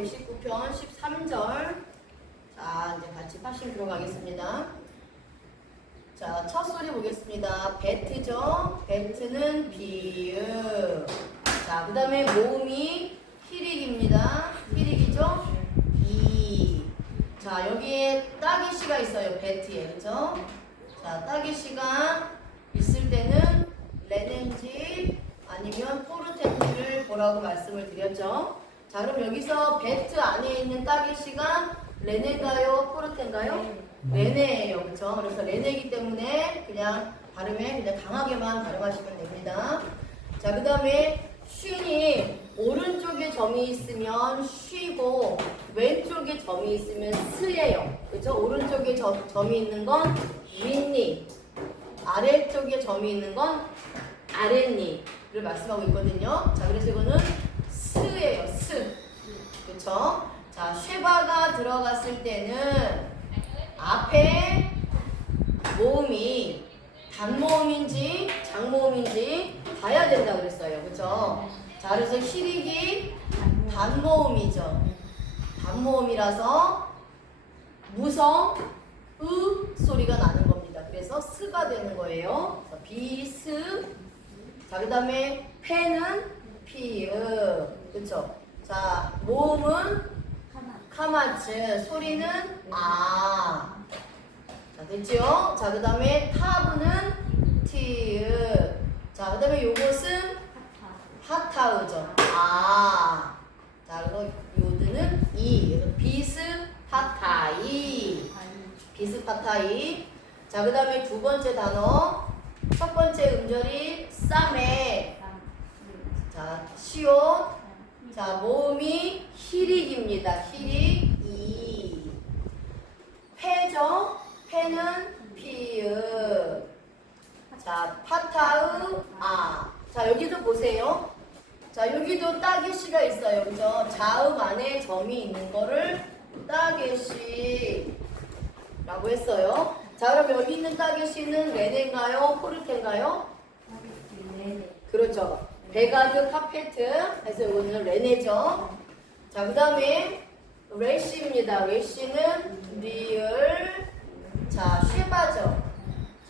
119편 13절. 자, 이제 같이 파싱 들어가겠습니다. 자, 첫 소리 보겠습니다. 배트죠? 배트는 비읍. 자, 그 다음에 모음이 히릭입니다. 히릭이죠? 이. 자, 여기에 따기시가 있어요. 배트에. 그죠? 자, 따기시가 있을 때는 레넨지 아니면 포르텐지를 보라고 말씀을 드렸죠. 자, 그럼 여기서 배트 안에 있는 따기시가 레네인가요? 포르텐가요? 레네예요. 그렇죠? 그래서 레네이기 때문에 그냥 발음에 그냥 강하게만 발음하시면 됩니다. 자, 그 다음에 쉰이 오른쪽에 점이 있으면 쉬고 왼쪽에 점이 있으면 스예요. 그렇죠? 오른쪽에 점, 점이 있는 건 윗니, 아래쪽에 점이 있는 건 아랫니를 말씀하고 있거든요. 자, 그래서 이거는 스예요. 스. 그렇죠? 자, 쉐바가 들어갔을 때는 앞에 모음이 단모음인지 장모음인지 봐야 된다 그랬어요. 그렇죠? 자, 그래서 히릭이 단모음이죠. 단모음이라서 무성 으 소리가 나는 겁니다. 그래서 스가 되는 거예요. 비스. 자, 그 다음에 페는 피읍. 그렇죠? 자, 모음은 카마츠 소리는 아. 자, 됐죠? 자, 그 다음에 타브는 티읍. 자, 그 다음에 요것은 하타우죠. 아. 자, 그리고 요드는 이. 그래서 비스 파타이. 비스 파타이. 자, 그 다음에 두 번째 단어. 첫 번째 음절이 싸메. 자, 시옷. 자, 모음이 히릭입니다. 히릭 이. 패죠? 패는 피읍. 자, 파타으 아. 자, 여기도 보세요. 자, 여기도 따개시가 있어요. 그죠? 자음 안에 점이 있는 거를 따개시라고 했어요. 자, 그럼 여기 있는 따개시는 레네인가요? 포르테인가요? 그렇죠. 베가드 카페트 해서 이거는 레네죠. 자, 그 다음에 레시입니다. 레시는 리을. 자, 쉐바죠.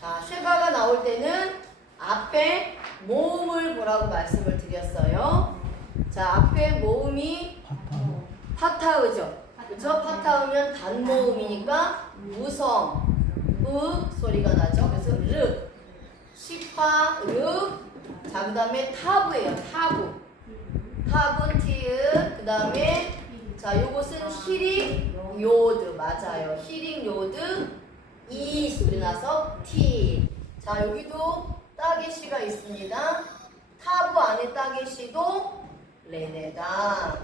자, 쉐바가 나올 때는 앞에 모음을 보라고 말씀을 드렸어요. 자, 앞에 모음이 파타우죠. 그렇죠? 파타우면 단모음이니까 무성 으 소리가 나죠. 그래서 르 시파 르 자, 그 다음에 타브예요. 타브. 타브 티읕. 그 다음에 자, 요것은 히릭 요드 맞아요. 히릭 요드 이 소리 나서 티. 자, 여기도 따개시가 있습니다. 타브 안에 따개시도 레네다.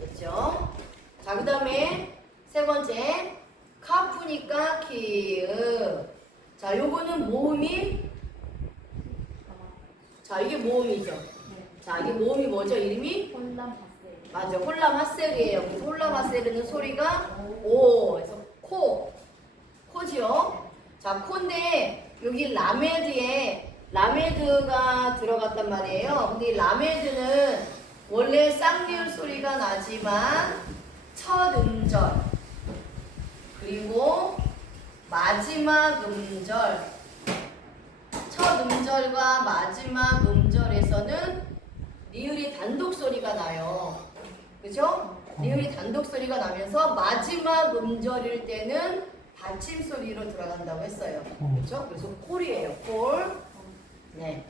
됐죠? 자, 그 다음에 세 번째 카푸니까 키읔. 자, 요거는 모음이 자, 이게 모음이죠. 자, 이게 모음이 뭐죠? 이름이? 맞아, 홀람 하셀이에요. 홀람 하셀은 소리가 오, 그래서 코, 코지요. 자, 코인데 여기 라메드에 라메드가 들어갔단 말이에요. 근데 이 라메드는 원래 쌍리을 소리가 나지만 첫 음절 그리고 마지막 음절 첫 음절과 마지막 음절에서는 리을이 단독 소리가 나요. 그죠? 리을이 단독 소리가 나면서 마지막 음절일 때는 받침 소리로 들어간다고 했어요. 그렇죠? 그래서 콜이에요. 콜. 네.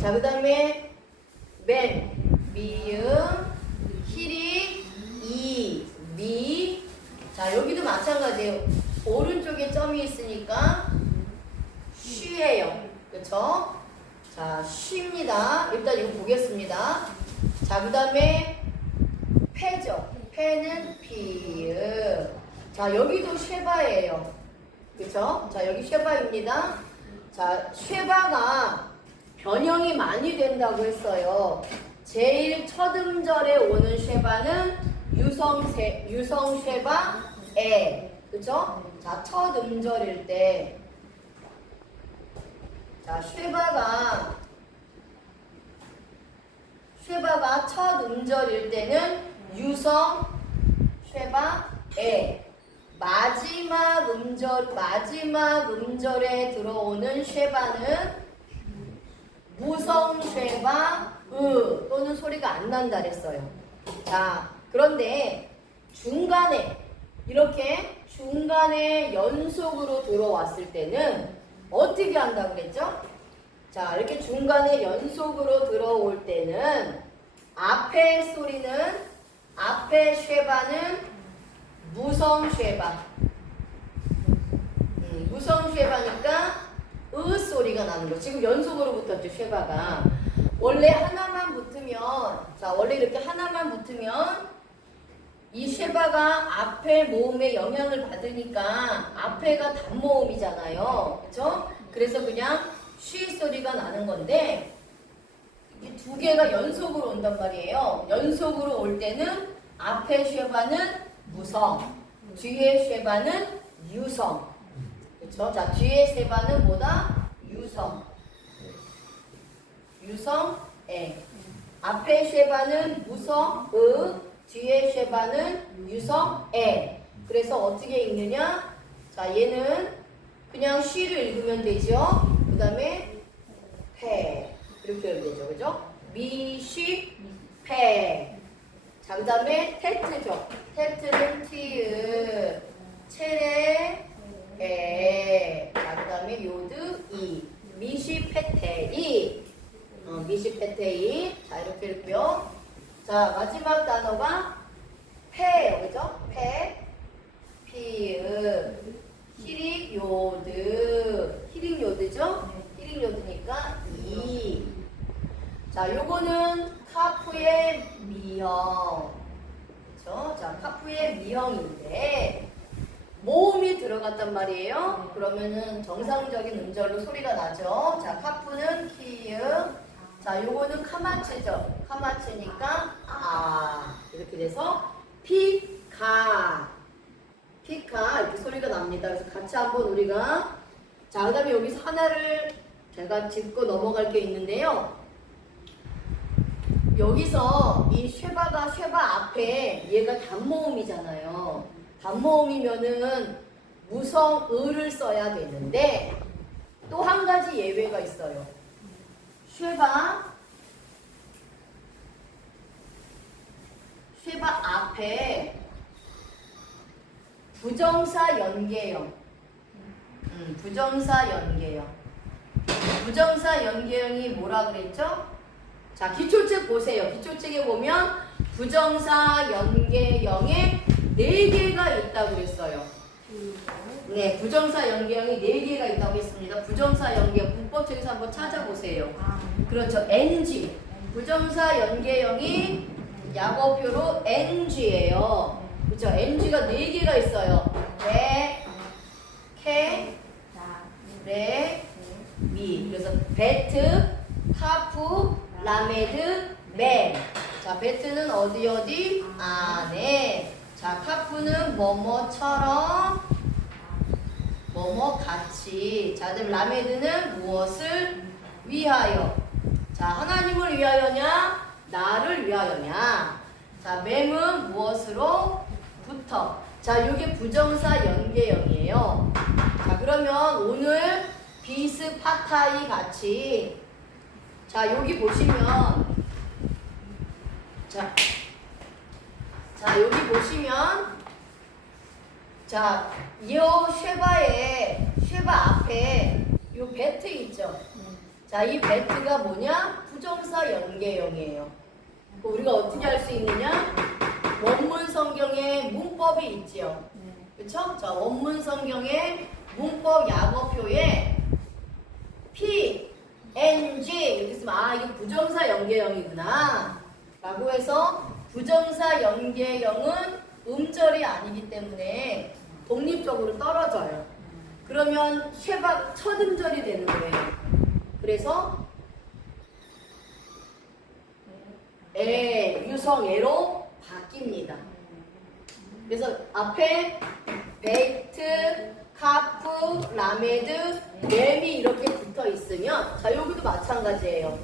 자, 그 다음에 맨, 미음, 히리, 이, 미. 자, 여기도 마찬가지예요. 오른쪽에 점이 있으니까 쉬예요. 그렇죠? 자, 쉽니다. 일단 이거 보겠습니다. 자, 그 다음에 패죠. 패는 피읍. 자, 여기도 쉐바예요. 그쵸? 자, 여기 쉐바입니다. 자, 쉐바가 변형이 많이 된다고 했어요. 제일 첫 음절에 오는 쉐바는 유성세, 유성 쉐바, 에. 그쵸? 자, 첫 음절일 때. 자, 쉐바가, 쉐바가 첫 음절일 때는 유성 쉐바 에 마지막 음절 마지막 음절에 들어오는 쉐바는 무성 쉐바 으 또는 소리가 안 난다 그랬어요. 자 그런데 중간에 이렇게 중간에 연속으로 들어왔을 때는 어떻게 한다고 그랬죠? 자 이렇게 중간에 연속으로 들어올 때는 앞에 소리는 앞에 쉐바는 무성 쉐바. 음, 무성 쉐바니까 으 소리가 나는 거 지금 연속으로 붙었죠 쉐바가. 원래 하나만 붙으면 자 원래 이렇게 하나만 붙으면 이 쉐바가 앞에 모음에 영향을 받으니까 앞에가 단모음이잖아요 그렇죠? 그래서 그냥 쉬 소리가 나는 건데 이 두 개가 연속으로 온단 말이에요. 연속으로 올 때는 앞에 쉐바는 무성, 뒤에 쉐바는 유성. 그렇죠? 자, 뒤에 쉐바는 뭐다? 유성. 유성, 에. 앞에 쉐바는 무성, 으, 뒤에 쉐바는 유성, 에. 그래서 어떻게 읽느냐? 자, 얘는 그냥 쉬를 읽으면 되죠. 그 다음에 패. 이렇게 하면 되죠. 그죠? 미, 쉬, 패. 자, 그 다음에 테트죠. 테트는 티으, 체레, 에. 자, 그 다음에 요드, 이. 미시, 페테이. 어, 미시, 페테이. 자, 이렇게 읽고요. 자, 마지막 단어가 패예요. 그죠? 패, 피으, 히릭, 요드. 히릭, 요드죠? 히릭, 요드니까 이. 자, 요거는 카프의 미형. 그쵸? 자, 카프의 미형인데, 모음이 들어갔단 말이에요. 그러면은 정상적인 음절로 소리가 나죠. 자, 카프는 키읔. 자, 요거는 카마츠죠. 카마츠니까, 아. 이렇게 돼서, 피카. 피카. 이렇게 소리가 납니다. 그래서 같이 한번 우리가, 자, 그 다음에 여기서 하나를 제가 짚고 넘어갈 게 있는데요. 여기서 이 쉐바가 쉐바 앞에 얘가 단모음이잖아요. 단모음이면은 무성 을을 써야 되는데 또 한 가지 예외가 있어요. 쉐바 쉐바 앞에 부정사 연계형 음, 부정사 연계형 부정사 연계형이 뭐라 그랬죠? 자, 기초책 보세요. 기초책에 보면 부정사 연계형에 네 개가 있다고 그랬어요. 네, 부정사 연계형이 네 개가 있다고 했습니다. 부정사 연계형 문법책에서 한번 찾아보세요. 그렇죠. NG. 부정사 연계형이 약어표로 NG예요. 그렇죠. NG가 네 개가 있어요. 배, 캐, 레, 미. 그래서 베트, 카프, 라메드, 맨. 자, 베트는 어디 어디? 안에. 자, 카프는 뭐뭐처럼 뭐뭐 같이. 자, 그다음 라메드는 무엇을 위하여. 자, 하나님을 위하여냐? 나를 위하여냐? 자, 맴은 무엇으로? 부터. 자, 이게 부정사 연계형이에요. 자, 그러면 오늘 비스 파타이 같이 자, 여기 보시면 자, 자, 여기 보시면 자, 이 쉐바에 쉐바 앞에 요 베트 있죠? 자, 이 베트가 뭐냐? 부정사 연계형이에요. 우리가 어떻게 할 수 있느냐? 원문 성경에 문법이 있지요. 그쵸? 자, 원문 성경의 문법 약어표에 P, NG 이렇게 쓰면 아 이게 부정사 연계형이구나 라고 해서 부정사 연계형은 음절이 아니기 때문에 독립적으로 떨어져요. 그러면 쉐바 첫 음절이 되는 거예요. 그래서 에 유성 애로 바뀝니다. 그래서 앞에 베이트, 카프, 라메드, 램이 이렇게 붙어 있으면 자 여기도 마찬가지예요.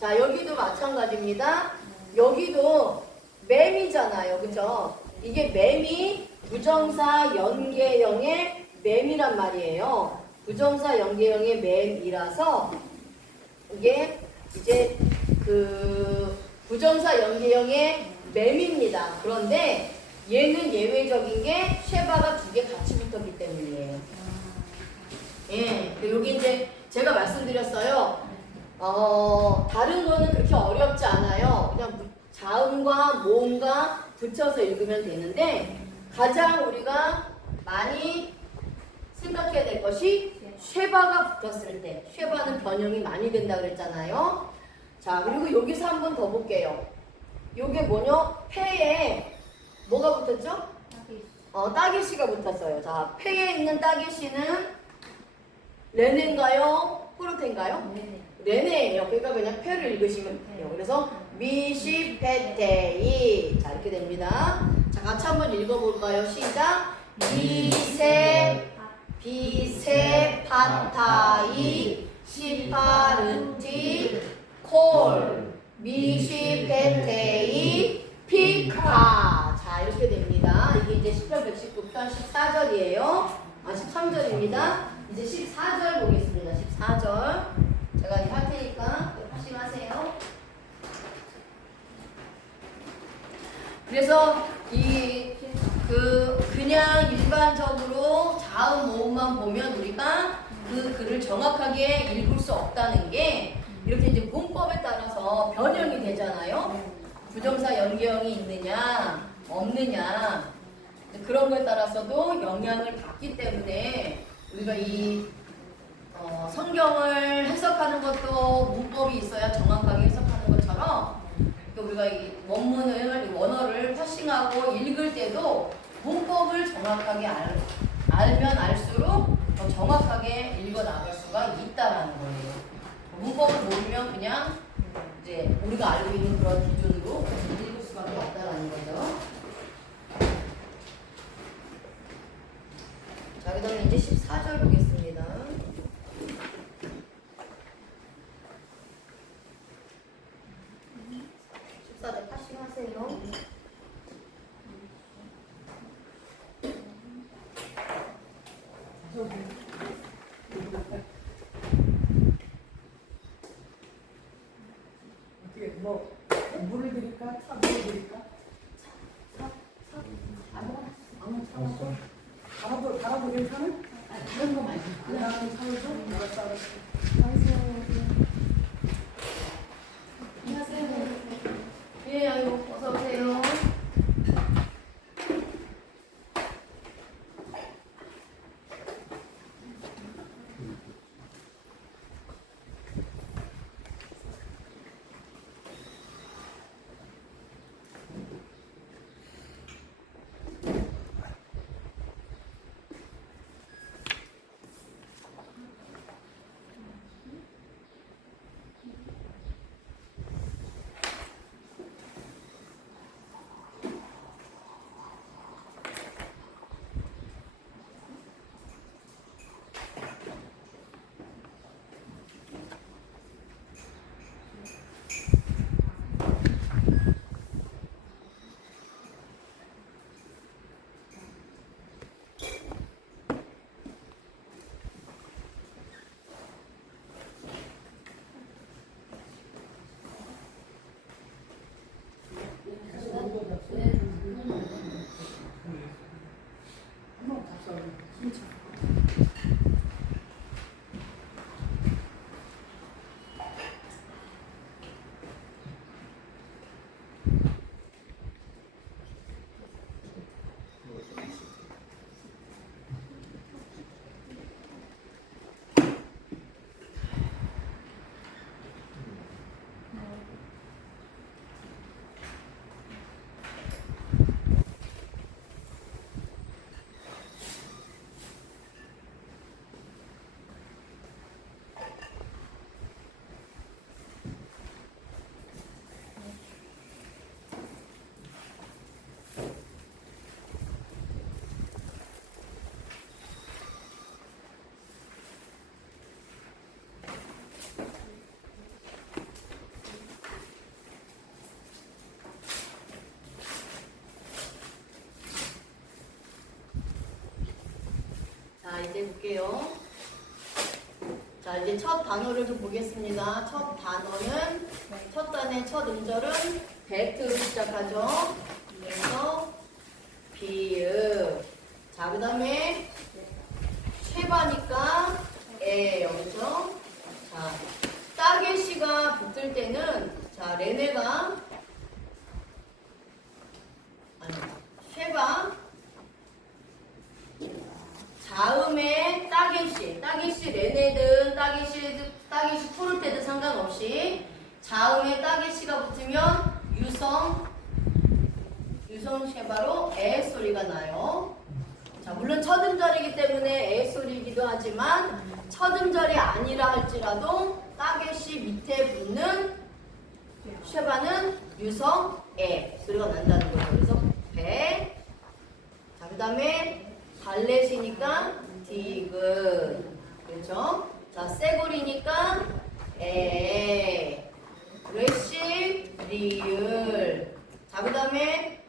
자 여기도 마찬가지입니다. 여기도 맴이잖아요, 그죠? 이게 매미 부정사 연계형의 매미란 말이에요. 부정사 연계형의 매미라서 이게 이제 그 부정사 연계형의 매미입니다. 그런데 얘는 예외적인 게 쉐바가 두 개 같이 붙었기 때문이에요. 예, 여기 이제 제가 말씀드렸어요. 어, 다른 거는 그렇게 어렵지 않아요. 그냥 무- 자음과 모음과 붙여서 읽으면 되는데 가장 우리가 많이 생각해야 될 것이 쉐바가 붙었을 때 쉐바는 변형이 많이 된다 그랬잖아요. 자 그리고 여기서 한 번 더 볼게요. 요게 뭐냐? 폐에 뭐가 붙었죠? 어 따개시가 붙었어요. 자 폐에 있는 따개시는 레네인가요? 프로테인가요? 레네예요. 그러니까 그냥 폐를 읽으시면 돼요. 그래서 미시페테이 자 이렇게 됩니다. 자 같이 한번 읽어볼까요? 시작. 미세 비세파타이 시파르티 콜 미시페테이 피카 자 이렇게 됩니다. 이게 이제 10편 119편 14절이에요. 아 13절입니다. 이제 14절 보겠습니다. 14절 제가 이제 할 테니까 하심하세요. 그래서 이 그 그냥 일반적으로 자음 모음만 보면 우리가 그 글을 정확하게 읽을 수 없다는 게 이렇게 이제 문법에 따라서 변형이 되잖아요. 부정사 연계형이 있느냐 없느냐 그런 거에 따라서도 영향을 받기 때문에 우리가 이 어, 성경을 해석하는 것도 문법이 있어야 정확하게 해석하는 것처럼 또 우리가 이 원문을 이 원어를 파싱하고 읽을 때도 문법을 정확하게 알, 알면 알수록 더 정확하게 읽어 나갈 수가 있다라는 거예요. 문법을 모르면 그냥 이제 우리가 알고 있는 그런 기준으로 읽을 수밖에 없다라는 거죠. 자, 그다음에 이제 14절 보겠습니다. 14절 파싱하세요. 어떻게 뭐 물을 드릴까? 차를 드릴까? 이제 볼게요. 자, 이제 첫 단어를 좀 보겠습니다. 첫 단어는, 첫 단의 첫 음절은 배트로 시작하죠. 그래서, 비읍. 자, 그 다음에, 쉐바니까, 에, 여기죠. 자, 따개시가 붙을 때는, 자, 레네가, 아니, 쉐바, 자음에 따개시, 따개시 레네든 따개시 따개시 푸르테든 상관없이 자음에 따개시가 붙으면 유성 유성 쉐바로 에 소리가 나요. 자 물론 첫 음절이기 때문에 에 소리이기도 하지만 첫 음절이 아니라 할지라도 따개시 밑에 붙는 쉐바는 유성 에 소리가 난다는 거죠. 그래서 배. 자 그다음에 발렛이니까 디귿 그렇죠? 자 쇠고리니까 에 레시 리을 자 그다음에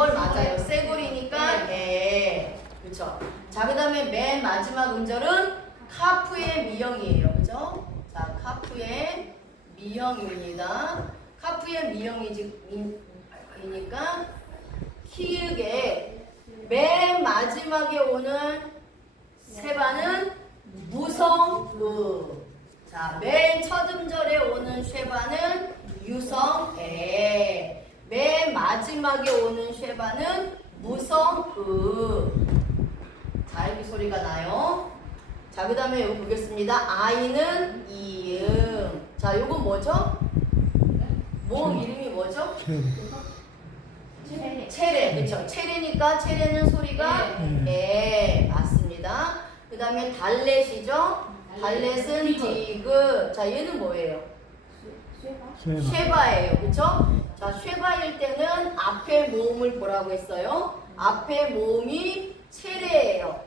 쇠골 맞아요 쇠골이니까 에 그렇죠? 자 그다음에 맨 마지막 음절은 카프의 미형이에요 그죠? 자 카프의 미형입니다 카프의 미형이니까 키읔에 맨 마지막에 오는 쇠반은 무성으. 자, 맨 첫 음절에 오는 쇠반은 유성에. 맨 마지막에 오는 쇠반은 무성으. 자, 이렇게 소리가 나요. 자, 그 다음에 여기 보겠습니다. 아이는 이음. 자, 요건 뭐죠? 모음 이름이 뭐죠? 체레 그렇죠 체레니까 체레는 소리가 에 맞습니다. 그 다음에 달렛이죠? 달렛은 디그. 자 얘는 뭐예요? 쉐바예요. 그렇죠 자 쉐바일 때는 앞에 모음을 뭐라고 했어요 앞에 모음이 체레예요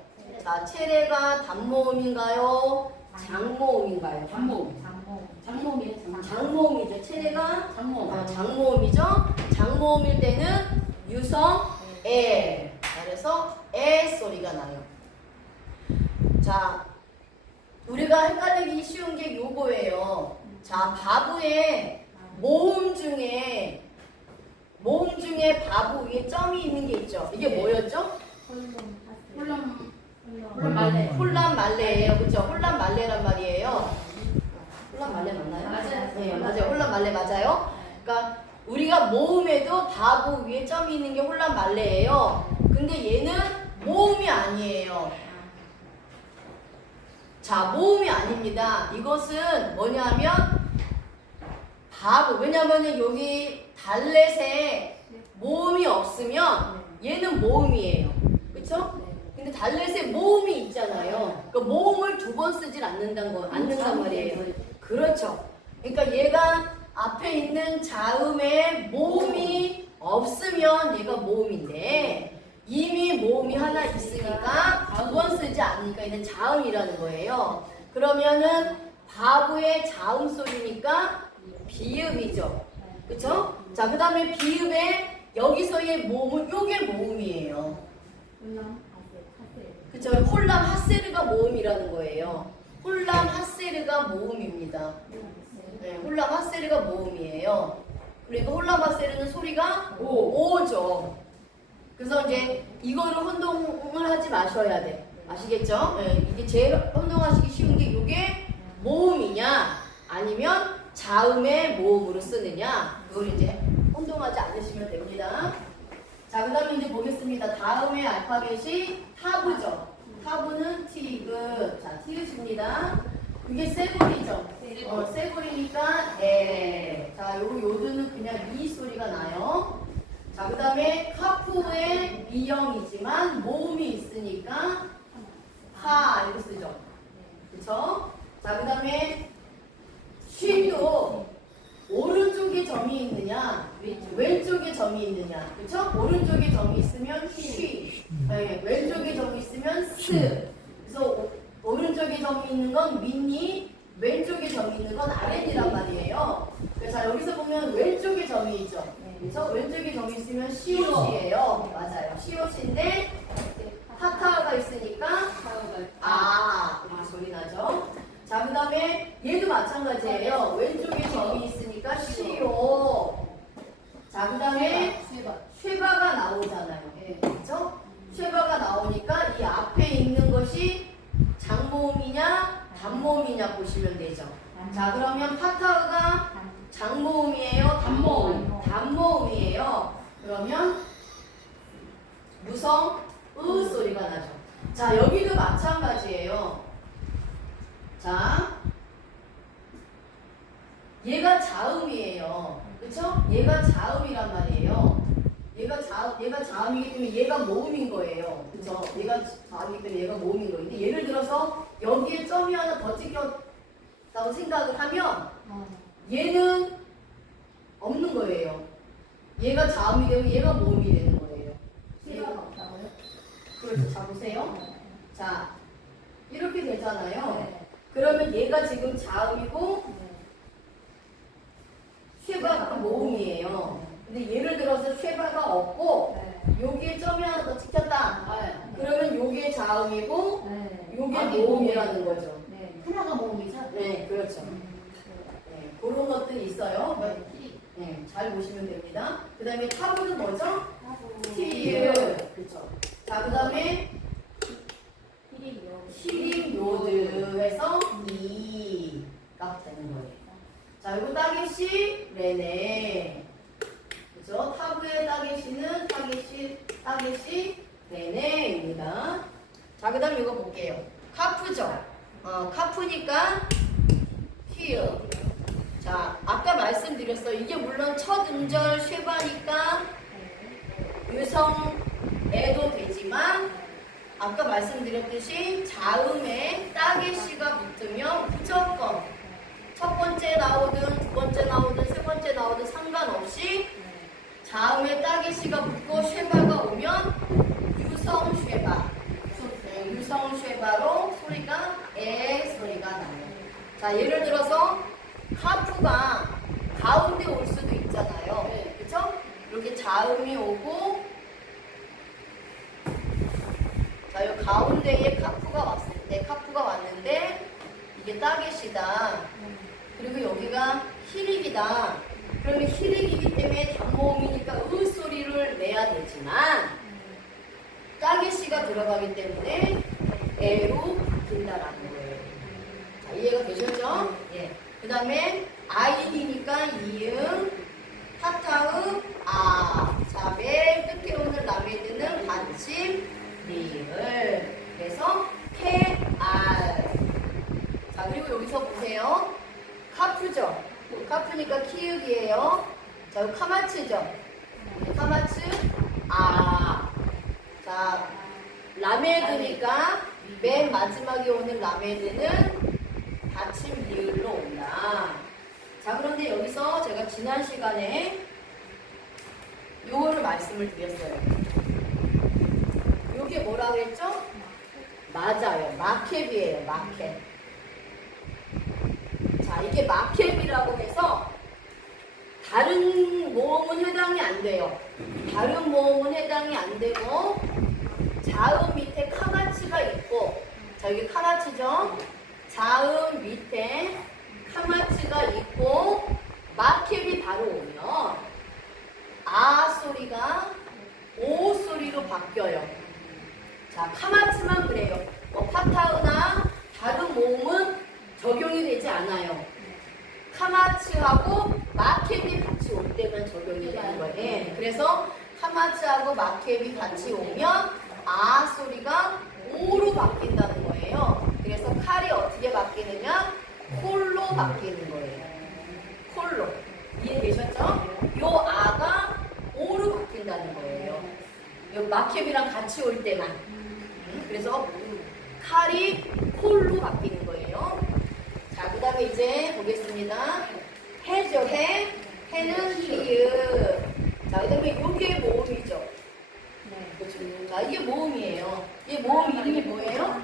자 체레가 단모음인가요 장모음인가요 장모. 장모이에요. 장모음이죠 체레가 장모. 어, 장모음이죠. 장모음일 때는 유성 에. 그래서 에 소리가 나요. 자, 우리가 헷갈리기 쉬운 게 요거예요. 자, 바보의 모음 중에 모음 중에 바보 위에 점이 있는 게 있죠. 이게 뭐였죠? 홀람. 홀람 말레. 홀란 말레예요. 그죠? 홀란 말레란 말이에요. 홀란 말레 맞나요? 맞아요. 네, 맞아요. 홀란 말레 맞아요. 그러니까 우리가 모음에도 바보 위에 점이 있는 게 홀란 말레예요. 근데 얘는 모음이 아니에요. 자, 모음이 아닙니다. 이것은 뭐냐면 바보. 왜냐면은 여기 달렛에 모음이 없으면 얘는 모음이에요. 그쵸? 근데 달렛에 모음이 있잖아요. 그 모음을 두 번 쓰질 않는다는 거, 않는단 말이에요. 그렇죠. 그러니까 얘가 앞에 있는 자음에 모음이 없으면 얘가 모음인데 이미 모음이 하나 있으니까 두 번 쓰지 않으니까 얘는 자음이라는 거예요. 그러면은 바보의 자음 소리니까 비읍이죠. 그쵸? 자, 그 다음에 비읍에 여기서의 모음은 요게 모음이에요. 그쵸? 홀람 하세르가 모음이라는 거예요. 홀람 하세르가 모음입니다. 네, 홀람 하세르가 모음이에요. 그러니까 홀람 하세르는 소리가 오, 오죠. 그래서 이제 이거를 혼동을 하지 마셔야 돼. 아시겠죠? 네, 이게 제일 혼동하시기 쉬운 게 이게 모음이냐 아니면 자음의 모음으로 쓰느냐 그걸 이제 혼동하지 않으시면 됩니다. 자, 그 다음에 이제 보겠습니다. 다음의 알파벳이 타브죠. 타브는 티귿. 자, 티귿입니다. 이게 쇠골이죠. 어, 쇠골이니까 에. 자, 요 요드는 그냥 이 소리가 나요. 자, 그 다음에 카프의 미형이지만 모음이 있으니까 하 이렇게 쓰죠. 그쵸? 자, 그 다음에 점이 있느냐. 그렇죠? 오른쪽에 점이 있으면 쉬. 네, 왼쪽에 점이 있으면 스. 그래서 오, 오른쪽에 점이 있는 건 윗니, 왼쪽에 점이 있는 건 아랫니란 말이에요. 그러니까 자, 여기서 보면 왼쪽에 점이 있죠. 네, 그래서 왼쪽에 점이 있으면 시옷이에요. 맞아요. 시옷인데 타타가 있으니까 아, 아, 소리 나죠. 자, 그 다음에 얘도 마찬가지예요. 왼쪽에 점이 있으니까 시옷. 쉐바. 쉐바가 나오잖아요. 예. 그렇죠? 쉐바가 나오니까 이 앞에 있는 것이 장모음이냐 단모음이냐 보시면 되죠. 자 그러면 파타흐가 장모음이에요, 단모음, 단모음이에요. 그러면 무성 으 소리가 나죠. 자 여기도 마찬가지예요. 자 얘가 자음이에요. 그렇죠? 얘가 자음이란 말이에요. 얘가 자 얘가 자음이기 때문에 얘가 모음인 거예요. 그렇죠? 얘가 자음이기 때문에 얘가 모음인 거예요. 근데 예를 들어서 여기에 점이 하나 더 찍혔다고 생각을 하면 얘는 없는 거예요. 얘가 자음이 되고 얘가 모음이 되는 거예요. 쉐바가 없다고요? 그렇죠. 자 보세요. 자 이렇게 되잖아요. 네. 그러면 얘가 지금 자음이고 네. 모음이에요. 근데 예를 들어서 쉐바가 없고 네. 여기에 점이 하나 더 찍혔다. 그러면 요게 자음이고 네. 요게 아, 모음이라는 거죠. 네. 하나가 모음이죠? 네, 그렇죠. 음, 네, 그런 것들이 있어요. 네. 티. 네, 잘 보시면 됩니다. 그 다음에 타브는 뭐죠? 티유. 그렇죠. 자, 그 다음에. 시림 요드에서 이가 되는 거예요. 자, 이거 따개시 레네. 그죠? 타브의 따개시는 따개시, 따개시 레네입니다. 자, 그 다음 이거 볼게요. 카프죠? 어, 카프니까 히어. 자, 아까 말씀드렸어요. 이게 물론 첫 음절 쉐바니까 유성에도 되지만 아까 말씀드렸듯이 자음에 따개시가 붙으면 무조건 첫 번째 나오든 두 번째 나오든 세 번째 나오든 상관없이 자음에 따개시가 붙고 쉐바가 오면 유성 쉐바 네, 유성 쉐바로 소리가 에 소리가 나요. 자 예를 들어서 카프가 가운데 올 수도 있잖아요. 네. 그렇죠? 이렇게 자음이 오고 자, 요 가운데에 카프가 왔을 때, 카프가 왔는데, 이게 따겟이다. 그리고 여기가 히릭이다. 그러면 히릭이기 때문에 단모음이니까 으 소리를 내야 되지만, 따겟이가 들어가기 때문에 에로 바뀐다라는 거예요. 자, 이해가 되셨죠? 예. 그 다음에 아이디니까 이응, 타타의 아. 자, 맨 끝에 오는 라메드는 받침, 리을. 그래서 캐, 알. 자, 그리고 여기서 보세요. 카프죠? 카프니까 키읔이에요. 자, 카마츠죠? 카마츠, 아. 자, 라메드니까 맨 마지막에 오는 라메드는 받침 리을로 온다. 자, 그런데 여기서 제가 지난 시간에 요거를 말씀을 드렸어요. 요게 뭐라 그랬죠? 맞아요. 마켓이에요. 마켓. 자, 이게 마켓이라고 해서 다른 모음은 해당이 안 돼요. 다른 모음은 해당이 안 되고 자음 밑에 카마치가 있고 자, 여기 카마치죠? 자음 밑에 카마치가 있고 마켓이 바로 오면 아 소리가 오 소리로 바뀌어요. 자, 카마츠만 그래요. 뭐 파타우나 다른 모음은 적용이 되지 않아요. 카마츠하고 마켓이 같이 올 때만 적용이 되는 거예요. 예, 그래서 카마츠하고 마켓이 같이 오면 아 소리가 오로 바뀐다는 거예요. 그래서 칼이 어떻게 바뀌느냐? 콜로 바뀌는 거예요. 콜로. 이해되셨죠? 요 아가 오로 바뀐다는 거예요. 요 마켓이랑 같이 올 때만. 음, 그래서 칼이 콜로 그 다음에 이제 보겠습니다. 해죠, 해. 해는 히읗. 자, 그 다음에 요게 모음이죠. 그렇죠. 자, 이게 모음이에요. 이 모음 이름이 뭐예요?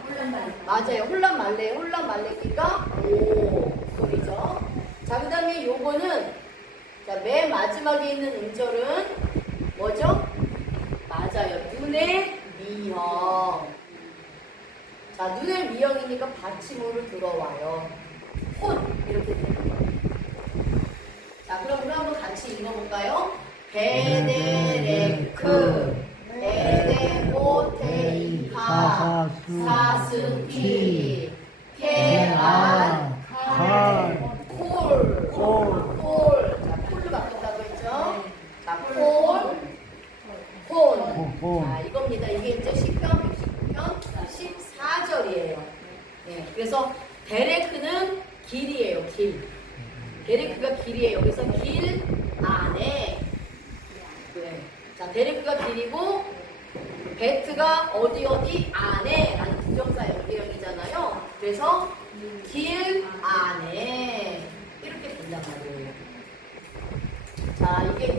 맞아요. 홀란 말레. 홀란 말레니까 오 소리죠. 자, 그 다음에 요거는 자, 맨 마지막에 있는 음절은 뭐죠? 맞아요. 눈의 미형. 자, 눈의 미형이니까 받침으로 들어와요. 혼 이렇게 되는 거예요. 자, 그럼 우리 한번 같이 읽어볼까요? 베데레크 베데모테이카 사스피 케아 칼, 콜 콜, 콜. 자, 콜로 바꾼다고 했죠? 자, 콜, 콘. 콘. 자, 이겁니다. 이게 이제 10편, 119편, 14절이에요. 네, 그래서 데레크는 길이에요, 길. 데레크가 길이에요. 그래서 길 안에. 네. 자, 데레크가 길이고, 베트가 어디 어디 안에 라는 부정사 연결이잖아요. 그래서 길 안에 이렇게 본단 말이에요. 자, 이게